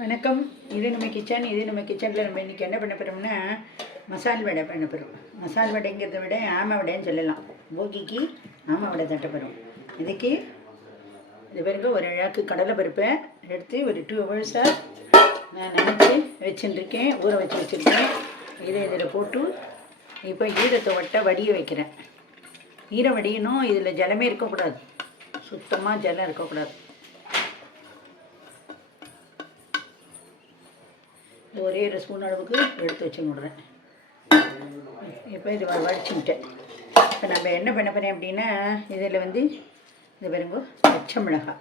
வணக்கம். இது நம்ம கிச்சனில் நம்ம இன்றைக்கி என்ன பண்ண போகிறோம்னா மசால் வடை பண்ண போகிறோம். மசால் வடைங்கிறத விட ஆமை வடைன்னு சொல்லலாம். போகிக்கு ஆமை வடை தட்ட போகிறோம். இதுக்கு இது பிறகு ஒரு இழாக்கு கடலை பருப்பை எடுத்து ஒரு 2 ஹவர்ஸாக நான் நினச்சி வச்சுருக்கேன், ஊற வச்சுருக்கேன். இதில் போட்டு இப்போ ஈரத்தை வடிய வைக்கிறேன். ஈரம் வடியணும், இதில் ஜலமே இருக்கக்கூடாது, சுத்தமாக ஜலம் இருக்கக்கூடாது. ஒரே 1 ஸ்பூன் அளவுக்கு எடுத்து வச்சு விடுறேன். இப்போ இது வடிச்சுட்டேன். இப்போ நம்ம என்ன பண்ண போகிறேன் அப்படின்னா, இதில் இது பாருங்க, பச்சை மிளகா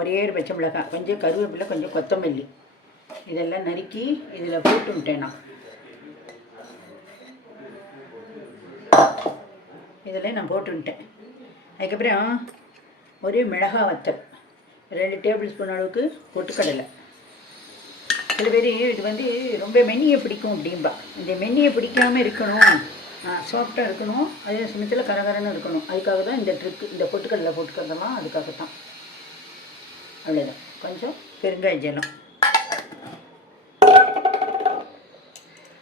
ஒரே 1 பச்சை மிளகாய், கொஞ்சம் கருவேப்பிலை, கொஞ்சம் கொத்தமல்லி இதெல்லாம் நறுக்கி இதில் போட்டுவிட்டேன். நான் போட்டுவிட்டேன். அதுக்கப்புறம் ஒரு மிளகாய் வத்தல் 2 டேபிள் ஸ்பூன் அளவுக்கு பொட்டுக்கடலை. சில பேர் இது ரொம்ப மென்னியை பிடிக்கும் அப்படின்பா. இந்த மென்னியை பிடிக்காமல் இருக்கணும், சாஃப்டாக இருக்கணும், அதே சமயத்தில் கரகரன்னு இருக்கணும். அதுக்காக தான் இந்த ட்ரிக்கு, இந்த பொட்டுக்கடலை போட்டுக்கிறதெல்லாம் அதுக்காகத்தான். அவ்வளோதான். கொஞ்சம் பெருங்காய ஜலம்,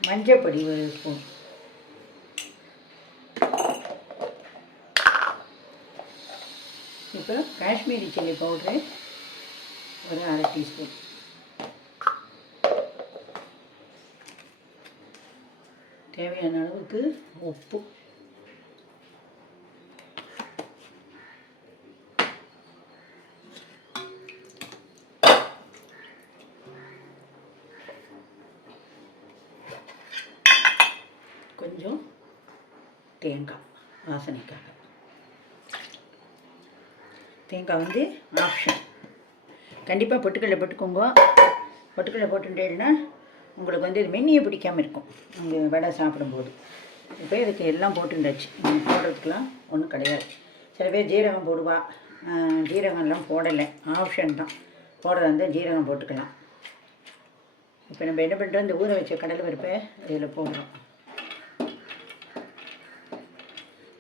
மஞ்சப்பொடி 1 ஸ்பூன், இப்போ காஷ்மீரி சில்லி பவுட்ரு ஒரு 1/2 டீஸ்பூன், தேவையான அளவுக்கு உப்பு, கொஞ்சம் தேங்காய் வாசனைக்காக. தேங்காய் ஆப்ஷன். கண்டிப்பாக பொட்டுக்கடலை போட்டுக்கோங்க. பொட்டுக்கடலை போட்டுட்டேன்னா உங்களுக்கு இது மென்னியை பிடிக்காமல் இருக்கும் நீங்கள் வடை சாப்பிடும்போது. இப்போ இதுக்கு எல்லாம் போட்டுண்டாச்சு. போடுறதுக்கெலாம் ஒன்றும் கிடையாது. சில பேர் ஜீரகம் போடுவா, ஜீரகம்லாம் போடலை, ஆப்ஷன் தான். போடுறதா இருந்தால் ஜீரகம் போட்டுக்கலாம். இப்போ நம்ம என்ன பண்ணுறோம், இந்த ஊற வச்ச கடலை பருப்பை இதில் போடுறோம்.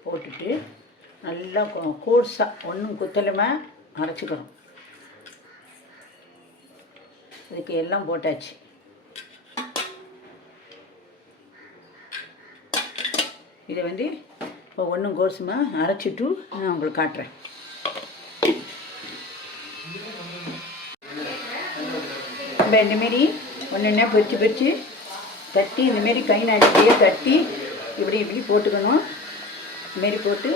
போட்டுட்டு நல்லா கோர்ஸாக ஒன்றும் குத்தலமாக அரைச்சிக்கிறோம். இதுக்கு எல்லாம் போட்டாச்சு. இதை இப்போ ஒன்றும் கோர்ஸமாக அரைச்சிட்டு நான் உங்களுக்கு காட்டுறேன். நம்ம இந்தமாரி ஒன்று பிரித்து தட்டி, இந்தமாரி கை நாட்டிலேயே தட்டி இப்படி போட்டுக்கணும். இதுமாரி போட்டு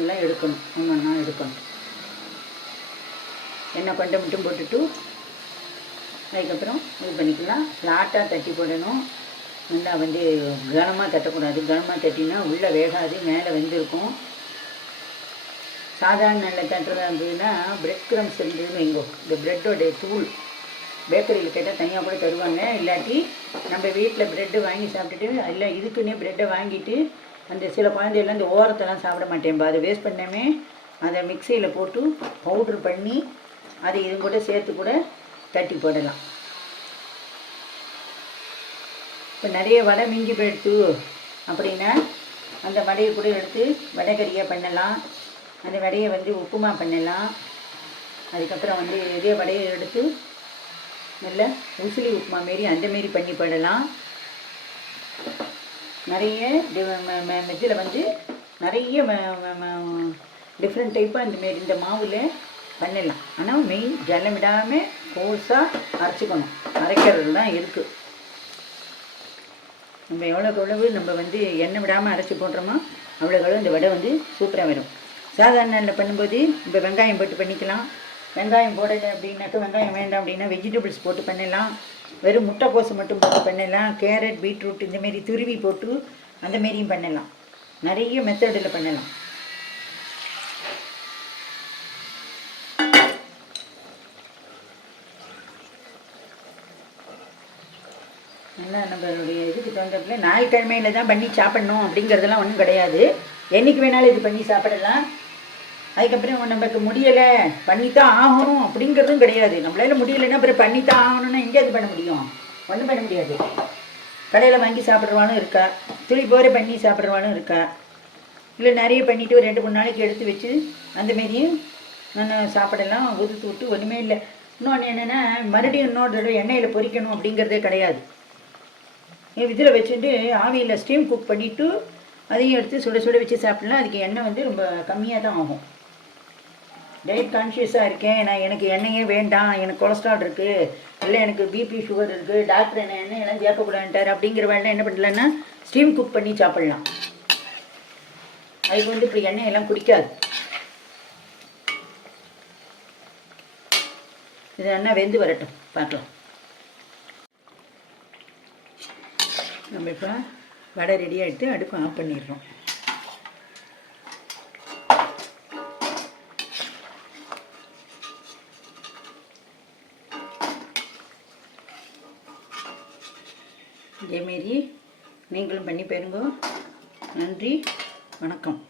எல்லாம் எடுக்கணும், ஒன்றா எடுக்கணும். எண்ணெய் கொண்டை மட்டும் போட்டுட்டு அதுக்கப்புறம் இது பண்ணிக்கலாம். ஃப்ளாட்டாக தட்டி போடணும். நல்லா கனமாக தட்டக்கூடாது. கனமாக தட்டினா உள்ளே வேகாது, மேலே வெந்திருக்கும். சாதாரண நெல்லில் தட்டுறதா இருந்ததுன்னா பிரெட் க்ரம்ஸ் இருந்ததுன்னு வைங்கோ, இந்த ப்ரெட்டோடைய தூள் பேக்கரியில் கேட்டால் தனியாக கூட தருவாங்க. இல்லாட்டி நம்ம வீட்டில் ப்ரெட்டு வாங்கி சாப்பிட்டுட்டு, இல்லை இதுக்குன்னே ப்ரெட்டை வாங்கிட்டு அந்த சில குழந்தையெல்லாம் இந்த ஓரத்தெல்லாம் சாப்பிட மாட்டேன்பா, அதை வேஸ்ட் பண்ணாமே அதை மிக்சியில் போட்டு பவுட்ரு பண்ணி அதை இது கூட சேர்த்து கூட தட்டி போடலாம். இப்போ நிறைய வடை மிஞ்சி போயிடுத்து அப்படின்னா அந்த வடையை கூட எடுத்து வடைக்கறியாக பண்ணலாம். அந்த வடையை உப்புமா பண்ணலாம். அதுக்கப்புறம் இதே வடையை எடுத்து நல்ல உசிலி உப்புமா மாரி அந்தமாரி பண்ணி போடலாம். நிறைய இதில் நிறைய டிஃப்ரெண்ட் டைப்பாக இந்தமாரி இந்த மாவில் பண்ணலாம். ஆனால் மெயின் ஜலம் விடாமல் கோர்ஸாக அரைச்சிக்கணும். அரைக்கிறது தான் இருக்குது. நம்ம எவ்வளோக்கு நம்ம எண்ணெய் விடாமல் அரைச்சி போடுறோமோ அவ்வளோக்கு இந்த வடை சூப்பராக வரும். சாதாரண நெல்லில் பண்ணும்போது இப்போ வெங்காயம் போட்டு பண்ணிக்கலாம். வெங்காயம் போடலை அப்படின்னாக்கா, வெங்காயம் வேண்டாம் அப்படின்னா வெஜிடபிள்ஸ் போட்டு பண்ணலாம். வெறும் முட்டைக்கோசு மட்டும் போட்டு பண்ணலாம். கேரட், பீட்ரூட் இந்தமாரி துருவி போட்டு அந்தமாரியும் பண்ணலாம். நிறைய மெத்தடில் பண்ணலாம். நல்லா நம்மளுடைய இதுக்கு தகுந்தப்பல ஞாயிற்றுக்கிழமையில் தான் பண்ணி சாப்பிட்ணும் அப்படிங்கிறதெல்லாம் ஒன்றும் கிடையாது. என்றைக்கு வேணாலும் இது பண்ணி சாப்பிடலாம். அதுக்கப்புறம் நமக்கு முடியலை பண்ணித்தான் ஆகணும் அப்படிங்கிறதும் கிடையாது. நம்மளால முடியலைன்னா அப்புறம் பண்ணித்தான் ஆகணும்னா எங்கே அது பண்ண முடியும்? ஒன்றும் பண்ண முடியாது. கடையில் வாங்கி சாப்பிட்றவானும் இருக்கா, துளி போரை பண்ணி சாப்பிட்றவானும் இருக்கா, இல்லை நிறைய பண்ணிவிட்டு ஒரு 2-3 நாளைக்கு எடுத்து வச்சு அந்தமாரியும் நான் சாப்பாடெல்லாம் உதுத்து விட்டு ஒன்றுமே இல்லை. இன்னொன்று என்னென்னா மறுபடியும் இன்னொரு தடவை எண்ணெயில் பொரிக்கணும் அப்படிங்கிறதே கிடையாது. இதில் வச்சுட்டு ஆவியில் ஸ்டீம் குக் பண்ணிவிட்டு அதையும் எடுத்து சுட சுட வச்சு சாப்பிட்லாம். அதுக்கு எண்ணெய் வந்து ரொம்ப கம்மியாக தான் ஆகும். டயட் கான்ஷியஸாக இருக்கேன் நான், எனக்கு எண்ணெயே வேண்டாம், எனக்கு கொலஸ்ட்ரால் இருக்குது, இல்லை எனக்கு பிபி சுகர் இருக்குது, டாக்டர் என்ன எண்ணெயெல்லாம் சேர்க்கக்கூடாதுன்ட்டார் அப்படிங்கிற வேலை என்ன பண்ணலன்னா ஸ்டீம் குக் பண்ணி சாப்பிட்லாம். அதுக்கு வந்து இப்படி எண்ணெயெல்லாம் குடிக்காது. இது என்ன வெந்து வரட்டும் பார்க்கலாம். நம்ம இப்போ வடை ரெடி ஆகிட்டு அடுப்பு ஆஃப் பண்ணிடுறோம். இதேமாரி நீங்களும் பண்ணி பாருங்க. நன்றி, வணக்கம்.